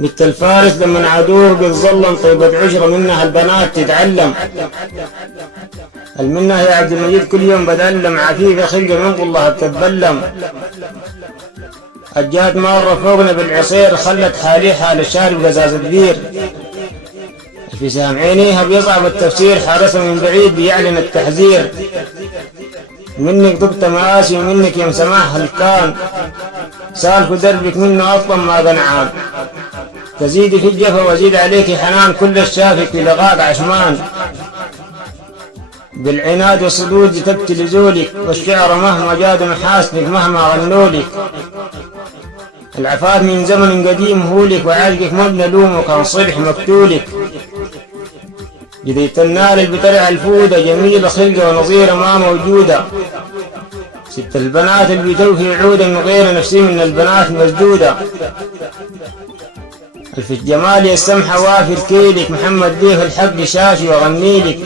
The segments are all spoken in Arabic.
مثل الفارس لما عدوه قد ظلم طيبة عشرة منها البنات تتعلم. المنة يا عبد المجيد كل يوم بدلم عفيفة خلقة من الله بتتبلم. الجات مرة فوقنا بالعصير خلت حالي حال الشارب قزاز البير. في سهم عينيها بيصعب التفسير حارسها من بعيد بيعلن التحذير. منك ضبط مآسي ومنك يوم سماح هلكان سالك دربك منه أصلا ما قنعان. تزيدي في الجفا وزيد عليك حنان كل الشافك في لغاك عشمان. بالعناد والصدود تبكي لزولك والشعر مهما جاد محاسنك مهما غنولك. العفاف من زمن قديم هولك وعالقك مبنى لومك كان صلح مقتولك. جديت النار اللي بترع الفودة جميلة خلقة ونظيرة ما موجودة. ست البنات اللي بتوفي عودة من غير نفسي من البنات مسدودة. في الجمال يا السمحة وافر كيلك محمد بيه الحق شاشي وغنيلك.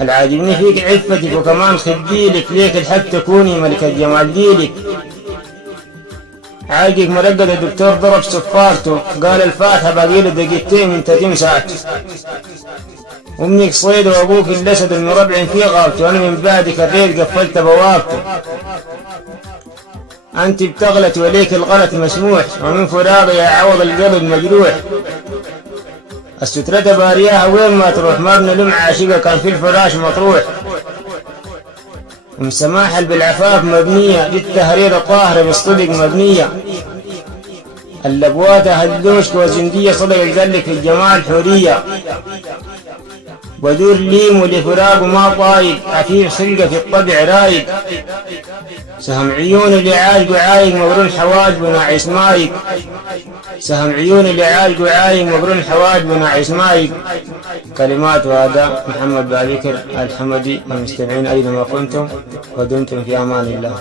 العاجبني فيك عفتك وكمان خديلك ليك الحق تكوني ملك الجمال جيلك. عاجك مرقد الدكتور ضرب صفارته قال الفاتحة باقي له دقيقتين من تتم ساعته. أمك صيد وأبوك الأسد المربع في غابته وأنا من بعدك الريد قفلت بوابته. أنت بتغلط وليك الغلط مسموح ومن فراغ يا عوض القلب مجروح. السترة بارياها وين ما تروح ما بنلم عاشقة كان في الفراش مطروح. ومسماح بالعفاف مبنية للتهرير طاهرة بالصدق مبنية. اللبوات هدوشك وزندية صدق قلك في الجمال حورية. ودور ليم ولفراق ما طايق عفيف خلقة في الطبع رايق. سهم عيون اللي عالق وعايق مبرون حواجب وناعس مايق. سهم عيون اللي عالق وعايق مبرون حواجب وناعس مايق. كلمات وأداء محمد بابكر الحمدي. المستمعين أينما كنتم ودمتم في أمان الله.